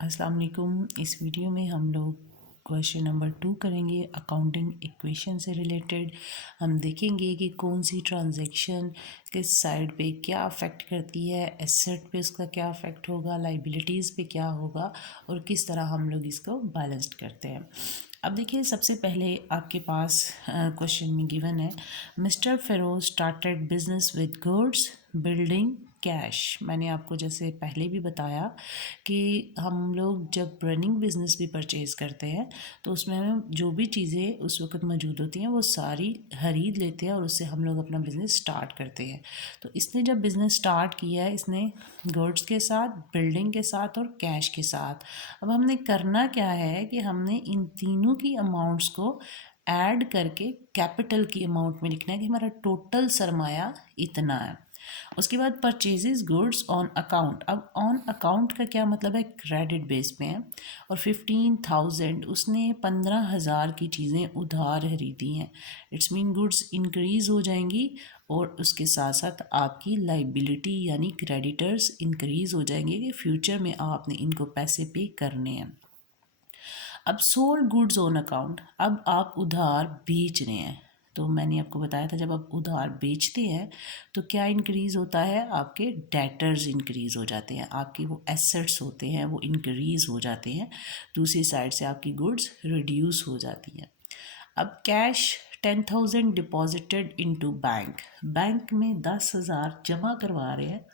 अस्सलाम वालेकुम। इस वीडियो में हम लोग क्वेश्चन नंबर 2 करेंगे अकाउंटिंग इक्वेशन से रिलेटेड। हम देखेंगे कि कौन सी ट्रांजैक्शन किस साइड पे क्या अफेक्ट करती है, एसेट पे उसका क्या अफेक्ट होगा, लाइबिलिटीज़ पे क्या होगा और किस तरह हम लोग इसको बैलेंस्ड करते हैं। अब देखिए, सबसे पहले आपके पास क्वेश्चन में गिवन है mister Feroz started business with goods building cash. मैंने आपको जैसे पहले भी बताया कि हम लोग जब रनिंग बिजनेस भी परचेज़ करते हैं तो उसमें हमें जो भी चीज़ें उस वक्त मौजूद होती हैं वो सारी खरीद लेते हैं और उससे हम लोग अपना बिज़नेस स्टार्ट करते हैं। तो इसने जब बिज़नेस स्टार्ट किया है, इसने गुड्स के साथ, बिल्डिंग के साथ और कैश के साथ। अब हमने करना क्या है कि हमने इन तीनों की अमाउंट्स को ऐड करके कैपिटल की अमाउंट में लिखना है कि हमारा टोटल सरमाया इतना है। उसके बाद परचेजेस गुड्स ऑन अकाउंट। अब ऑन अकाउंट का क्या मतलब है, क्रेडिट बेस पे है। और 15,000 उसने 15,000 की चीज़ें उधार खरीदी हैं। इट्स मीन गुड्स इंक्रीज़ हो जाएंगी और उसके साथ साथ आपकी लाइबिलिटी यानी क्रेडिटर्स इंक्रीज़ हो जाएंगे कि फ्यूचर में आपने इनको पैसे पे करने हैं। अब सोल्ड गुड्स ऑन अकाउंट, अब आप उधार बेच रहे हैं। तो मैंने आपको बताया था जब आप उधार बेचते हैं तो क्या इंक्रीज़ होता है, आपके डेटर्स इंक्रीज़ हो जाते हैं, आपके वो एसेट्स होते हैं वो इंक्रीज़ हो जाते हैं। दूसरी साइड से आपकी गुड्स रिड्यूस हो जाती हैं। अब cash 10,000 deposited into bank, bank में 10,000 जमा करवा रहे हैं।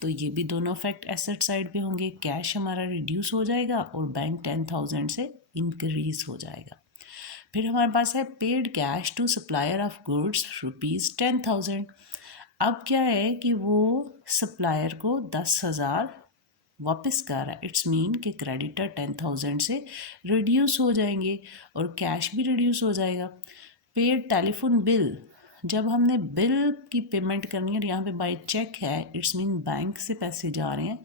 तो ये भी दोनों फैक्ट एसेट साइड पे होंगे। कैश हमारा रिड्यूस हो जाएगा और बैंक 10,000 से इंक्रीज हो जाएगा। फिर हमारे पास है paid cash to supplier of goods ₹10,000। अब क्या है कि वो सप्लायर को 10,000 वापस कर रहा है। इट्स मीन कि क्रेडिटर 10,000 से रिड्यूस हो जाएंगे और कैश भी रिड्यूस हो जाएगा। पेड टेलीफोन बिल, जब हमने बिल की पेमेंट करनी है और यहाँ पे बाय चेक है, इट्स मीन बैंक से पैसे जा रहे हैं,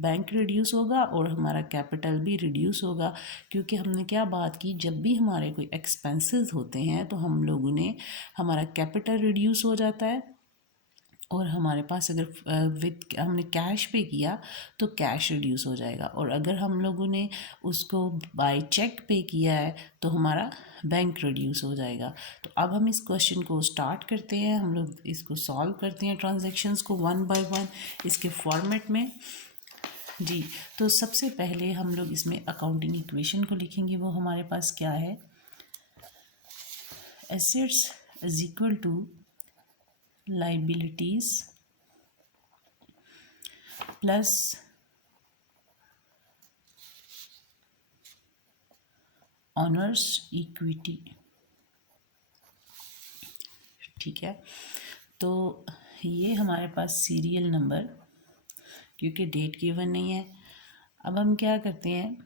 बैंक रिड्यूस होगा और हमारा कैपिटल भी रिड्यूस होगा। क्योंकि हमने क्या बात की, जब भी हमारे कोई एक्सपेंसेस होते हैं तो हम लोगों ने हमारा कैपिटल रिड्यूस हो जाता है और हमारे पास अगर विद हमने कैश पे किया तो कैश रिड्यूस हो जाएगा, और अगर हम लोगों ने उसको बाय चेक पे किया है तो हमारा बैंक रिड्यूस हो जाएगा। तो अब हम इस क्वेश्चन को स्टार्ट करते हैं, हम लोग इसको सॉल्व करते हैं ट्रांजैक्शंस को वन बाय वन इसके फॉर्मेट में। जी, तो सबसे पहले हम लोग इसमें अकाउंटिंग इक्वेशन को लिखेंगे। वो हमारे पास क्या है, assets is equal to liabilities plus owner's equity. ठीक है, तो ये हमारे पास सीरियल नंबर, क्योंकि डेट गिवन नहीं है। अब हम क्या करते हैं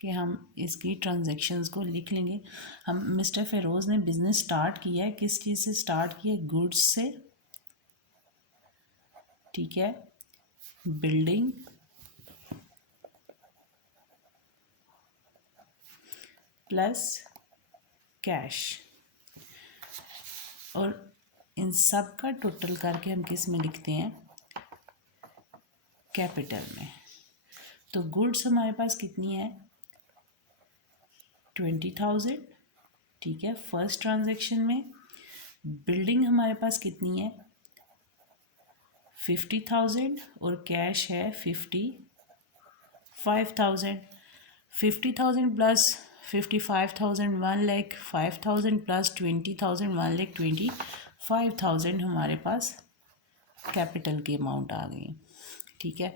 कि हम इसकी ट्रांजैक्शंस को लिख लेंगे। हम मिस्टर फेरोज़ ने बिज़नेस स्टार्ट किया है, किस चीज़ से स्टार्ट किया है, गुड्स से। ठीक है, बिल्डिंग प्लस कैश, और इन सब का टोटल करके हम किस में लिखते हैं, कैपिटल में। तो गुड्स हमारे पास कितनी है, 20,000। ठीक है, फर्स्ट ट्रांजैक्शन में। बिल्डिंग हमारे पास कितनी है, 50,000 और कैश है 55,000। 50,000 प्लस 55,000 1,05,000 प्लस 20,000 1,25,000 हमारे पास कैपिटल की अमाउंट आ गई। ठीक है,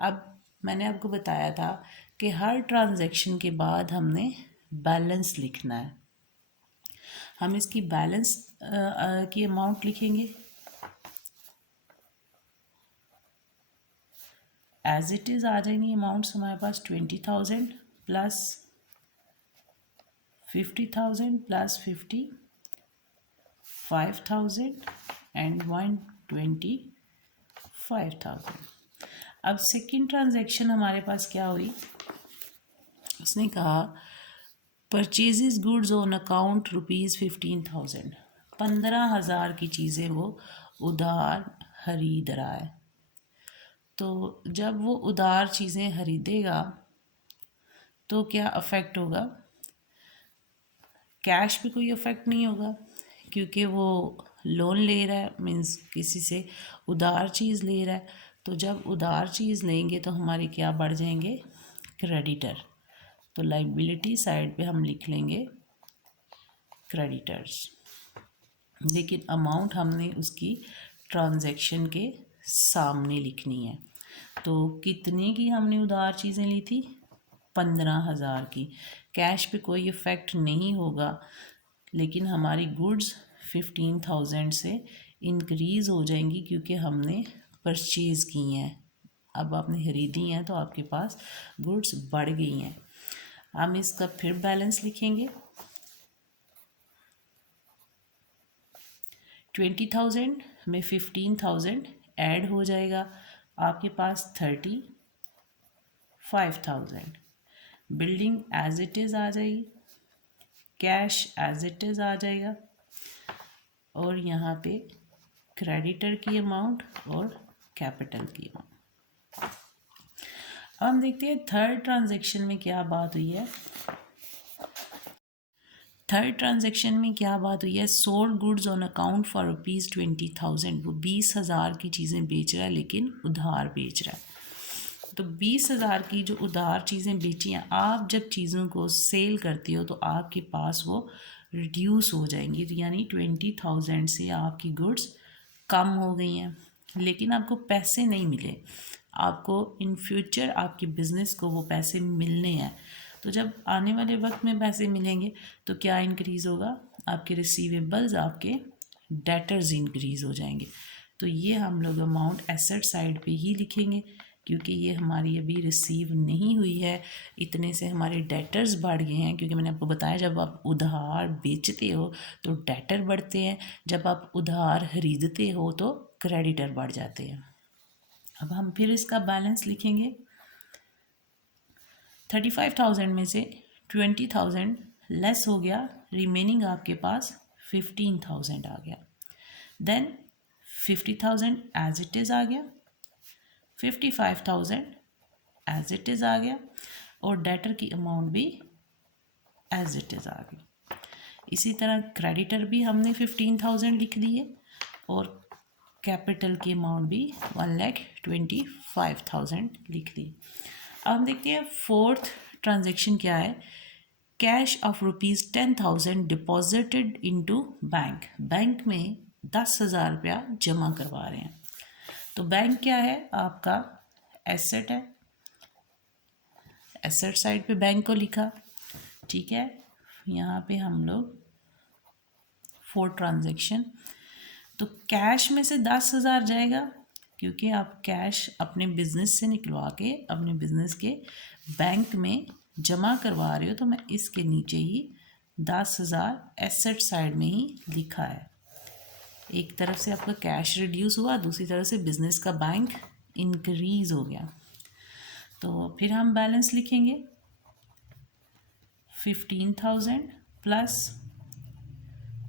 अब मैंने आपको बताया था कि हर ट्रांजैक्शन के बाद हमने बैलेंस लिखना है। हम इसकी बैलेंस की अमाउंट लिखेंगे एज इट इज़। आ जाएंगी अमाउंट्स हमारे पास 20,000 प्लस 50,000 प्लस 55,000 एंड 125,000। अब सेकेंड ट्रांजैक्शन हमारे पास क्या हुई, उसने कहा परचेजेस गुड्स ऑन अकाउंट ₹15,000। 15,000 की चीज़ें वो उधार खरीद रहा है। तो जब वो उधार चीज़ें खरीदेगा तो क्या अफेक्ट होगा? कैश पे कोई अफेक्ट नहीं होगा क्योंकि वो लोन ले रहा है, मीन्स किसी से उधार चीज़ ले रहा है। तो जब उधार चीज़ लेंगे तो हमारे क्या बढ़ जाएंगे? क्रेडिटर। तो लाइबिलिटी साइड पे हम लिख लेंगे क्रेडिटर्स, लेकिन अमाउंट हमने उसकी ट्रांजैक्शन के सामने लिखनी है। तो कितने की हमने उधार चीज़ें ली थी? 15,000 की। कैश पे कोई इफ़ेक्ट नहीं होगा, लेकिन हमारी गुड्स 15,000 से इंक्रीज़ हो जाएंगी क्योंकि हमने परचेज़ की हैं। अब आपने खरीदी हैं तो आपके पास गुड्स बढ़ गई हैं। हम इसका फिर बैलेंस लिखेंगे। 20,000 में 15,000 ऐड हो जाएगा, आपके पास 35,000। बिल्डिंग एज इट इज़ आ जाएगी, कैश एज इट इज़ आ जाएगा, और यहाँ पे क्रेडिटर की अमाउंट और कैपिटल की अमाउंट। अब हम देखते हैं थर्ड ट्रांजैक्शन में क्या बात हुई है। थर्ड ट्रांजैक्शन में क्या बात हुई है? Sold goods on account for ₹20,000। वो 20,000 की चीज़ें बेच रहा है लेकिन उधार बेच रहा है। तो 20,000 की जो उधार चीज़ें बेची हैं, आप जब चीज़ों को सेल करते हो तो आपके पास वो रिड्यूस हो जाएंगी, तो यानी 20,000 से आपकी गुड्स कम हो गई हैं, लेकिन आपको पैसे नहीं मिले। आपको इन फ्यूचर आपके बिज़नेस को वो पैसे मिलने हैं। तो जब आने वाले वक्त में पैसे मिलेंगे तो क्या इंक्रीज़ होगा? आपके रिसीवेबल्स, आपके डेटर्स इंक्रीज़ हो जाएंगे। तो ये हम लोग अमाउंट एसेट साइड पे ही लिखेंगे क्योंकि ये हमारी अभी रिसीव नहीं हुई है। इतने से हमारे डेटर्स बढ़ गए हैं, क्योंकि मैंने आपको बताया जब आप उधार बेचते हो तो डेटर बढ़ते हैं, जब आप उधार खरीदते हो तो क्रेडिटर बढ़ जाते हैं। अब हम फिर इसका बैलेंस लिखेंगे। 35,000 में से 20,000 लेस हो गया, रिमेनिंग आपके पास 15,000 आ गया। देन 50,000 एज इट इज़ आ गया, 55,000 एज इट इज़ आ गया, और डेटर की अमाउंट भी एज इट इज़ आ गई। इसी तरह क्रेडिटर भी हमने 15,000 लिख दिए और कैपिटल की अमाउंट भी 1,25,000 लिख दी। अब हम देखते हैं फोर्थ ट्रांजेक्शन क्या है। Cash of ₹10,000 deposited into bank. Bank में 10,000 रुपया जमा करवा रहे हैं। तो बैंक क्या है? आपका एसेट है। एसेट साइड पे बैंक को लिखा, ठीक है। यहाँ पे हम लोग फोर्थ ट्रांजेक्शन, तो कैश में से 10,000 जाएगा क्योंकि आप कैश अपने बिजनेस से निकलवा के अपने बिजनेस के बैंक में जमा करवा रहे हो, तो मैं इसके नीचे ही 10,000 एसेट साइड में ही लिखा है। एक तरफ से आपका कैश रिड्यूस हुआ, दूसरी तरफ से बिजनेस का बैंक इंक्रीज हो गया। तो फिर हम बैलेंस लिखेंगे 15,000 plus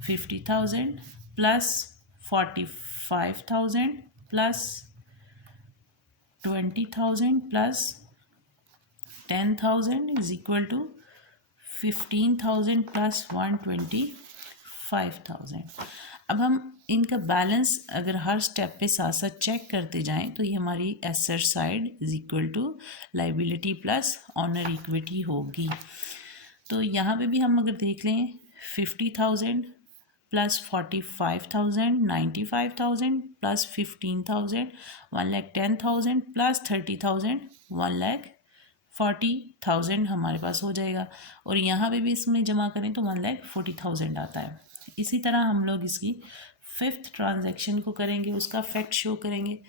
50,000 plus 45,000 plus 20,000 plus 10,000 is equal to 15,000 plus 125,000। अब हम इनका बैलेंस अगर हर स्टेप पे साथ साथ चेक करते जाएं तो ये हमारी asset side is equal to liability plus owner equity होगी। तो यहाँ पे भी हम अगर देख लें 50,000 प्लस 45,000 95,000 प्लस 15,000 1,10,000 प्लस 30,000 1,40,000 हमारे पास हो जाएगा, और यहाँ पे भी इसमें जमा करें तो 1,40,000 आता है। इसी तरह हम लोग इसकी फिफ्थ ट्रांजैक्शन को करेंगे, उसका फैक्ट शो करेंगे।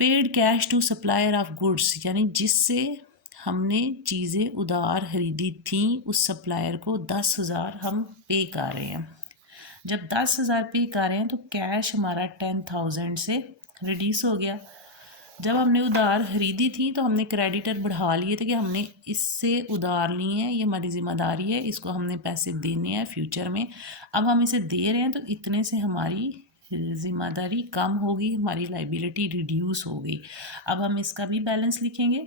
Paid cash to supplier of goods, यानी जिससे हमने चीज़ें उधार खरीदी थी उस सप्लायर को 10,000 हम पे कर रहे हैं। जब 10,000 पे कर रहे हैं तो कैश हमारा 10,000 से रिड्यूस हो गया। जब हमने उधार खरीदी थी तो हमने क्रेडिटर बढ़ा लिए थे कि हमने इससे उधार लिए हैं, ये हमारी ज़िम्मेदारी है, इसको हमने पैसे देने हैं फ्यूचर में। अब हम इसे दे रहे हैं तो इतने से हमारी ज़िम्मेदारी कम होगी, हमारी लाइबिलिटी रिड्यूस हो गई। अब हम इसका भी बैलेंस लिखेंगे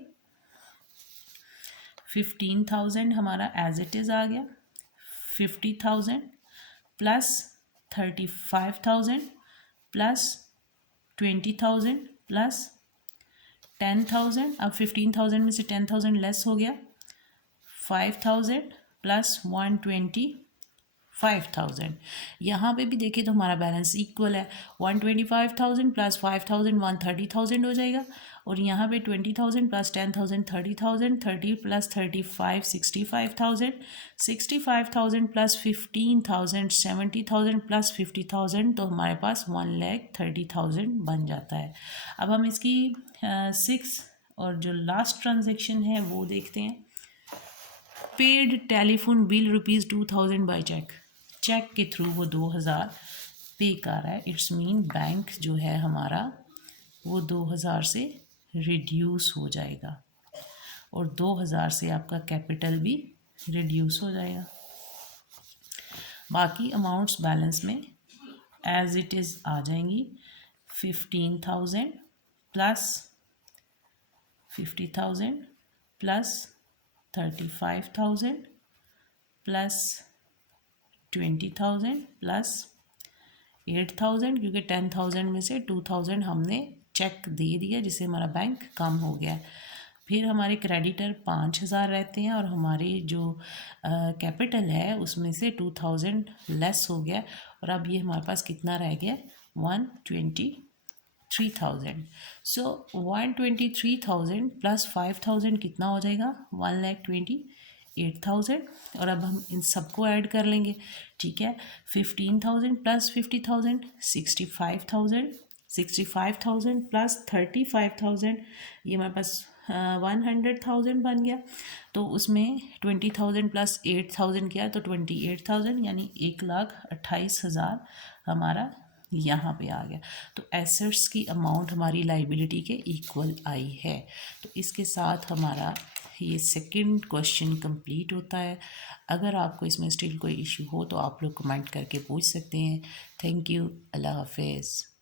15,000 हमारा एज इट इज़ आ गया, 50,000 प्लस 35,000 प्लस 20,000 प्लस 10,000। अब 15,000 में से 10,000 लेस हो गया, 5,000 प्लस 125,000। यहाँ पे भी देखिए तो हमारा बैलेंस इक्वल है, 125,000 प्लस 5,000 130,000 हो जाएगा। और यहाँ पे 20,000 प्लस 10,000 30,000, 30 प्लस 35 65,000, 65,000 प्लस 15,000 70,000 प्लस 50,000, तो हमारे पास 1,30,000 बन जाता है। अब हम इसकी 6 और जो लास्ट ट्रांजेक्शन है वो देखते हैं। Paid telephone bill ₹2,000 by cheque, cheque के थ्रू वो 2,000 पे कर रहा है। इट्स मीन बैंक जो है हमारा वो 2,000 से रिड्यूस हो जाएगा और 2,000 से आपका कैपिटल भी रिड्यूस हो जाएगा। बाकी अमाउंट्स बैलेंस में एज इट इज़ आ जाएंगी। 15,000 प्लस 50,000 प्लस 35,000 प्लस 20,000 प्लस 8,000, क्योंकि 10,000 में से 2,000 हमने चेक दे दिया जिससे हमारा बैंक कम हो गया। फिर हमारे क्रेडिटर 5,000 रहते हैं और हमारी जो कैपिटल है उसमें से 2,000 लेस हो गया और अब ये हमारे पास कितना रह गया, 123,000। सो 123,000 प्लस 5,000 कितना हो जाएगा, 1,28,000। और अब हम इन सबको ऐड कर लेंगे, ठीक है। 15,000 प्लस 50,000 65,000, 65,000 प्लस 35,000, ये हमारे पास 100,000 बन गया। तो उसमें 20,000 प्लस 8,000 किया तो 28,000, यानी 1,28,000 हमारा यहाँ पे आ गया। तो एसेट्स की अमाउंट हमारी लाइबिलिटी के इक्वल आई है। तो इसके साथ हमारा ये सेकंड क्वेश्चन कंप्लीट होता है। अगर आपको इसमें स्टिल कोई इशू हो तो आप लोग कमेंट करके पूछ सकते हैं। थैंक यू, अल्लाह हाफिज़।